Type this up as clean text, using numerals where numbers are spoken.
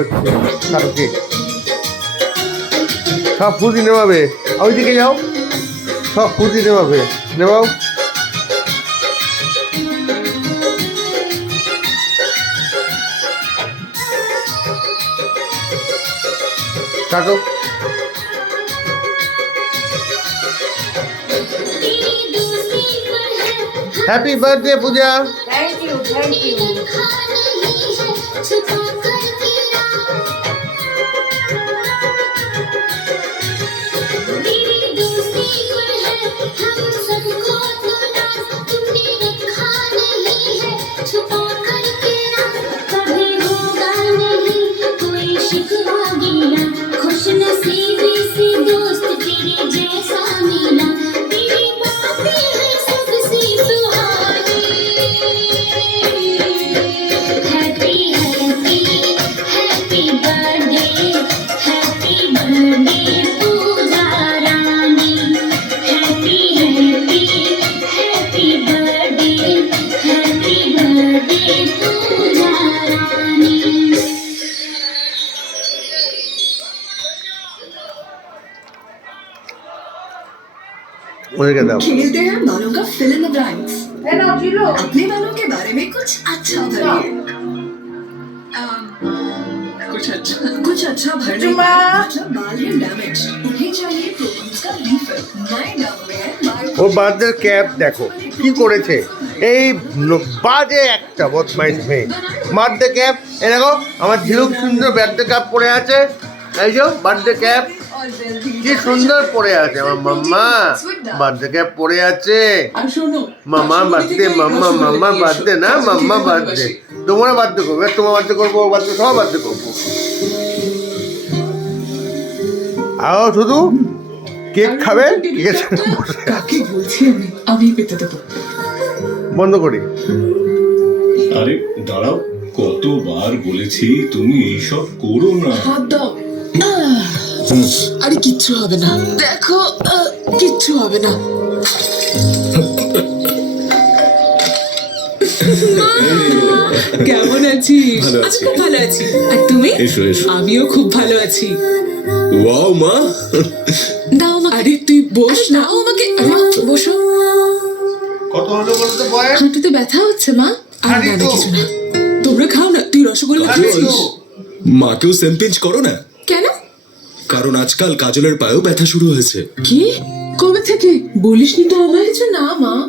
হচ্ছে কারো কেক। সব ফুটি নেবাবে, ওইদিকে যাও, সব ফুটি নেবাবে, নেবাও। কাটো। Happy birthday Puja. Thank you, thank you. खेलते हैं बालों का फिल इन द ब्लैंक्स। अपने बालों के बारे में कुछ अच्छा भरिए। कुछ अच्छा भरने का मतलब बाल हैं डैमेज, उन्हें चाहिए प्रोटीन्स का रीफिल। नए डाबों में है बाल। ও বার্থডে ক্যাপ দেখো কি করেছে, এই বাজে একটা বদমাইশ মেয়ে। বার্থডে ক্যাপ এ দেখো, আমার ঝিলুক সুন্দর বার্থডে ক্যাপ পরে আছে, এই যে বার্থডে ক্যাপ কি সুন্দর পরে আছে আমার মাম্মা, বার্থডে ক্যাপ পরে আছে। মাম্মা বার্থডে, মাম্মা মাম্মা বার্থডে না, মাম্মা বার্থডে। তোমার বার্থডে করবো, তোমার বার্থডে করবো, ওর বার্থডে, সব বার্থডে করবো। আও শুধু কেক খাবে, কেকের সাথে বসে কাকে বলছি আমি পেতে দেবো। বন্ধ করি। আরে দাঁড়াও, কতবার বলেছি তুমি এইসব করো না। হাত দাও। আরে কিচ্ছু হবে না, দেখো কিচ্ছু হবে না। কেমন আছিস? ভালো আমি আছি। খুব ভালো আছি। আর তুমি? এসো এসো। আমিও খুব ভালো আছি। ওয়াও মা, দাও আমাকে। আরে তুই বস না, দাও আমাকে। আরে বসো। কত হলো বলতে বয়? হাঁটুতে ব্যথা হচ্ছে মা? আর আরে না তো। কিছু না, তোমরা খাও না। তুই রসগোল্লা আরে খেয়েছিস? তো। মাকেও সেম পিঞ্চ করো না, কেন? কারণ আজকাল কাজলের পায়েও ব্যথা শুরু হয়েছে। কি? কবে থেকে? বলিসনি তো আমায়। কিছু না মা।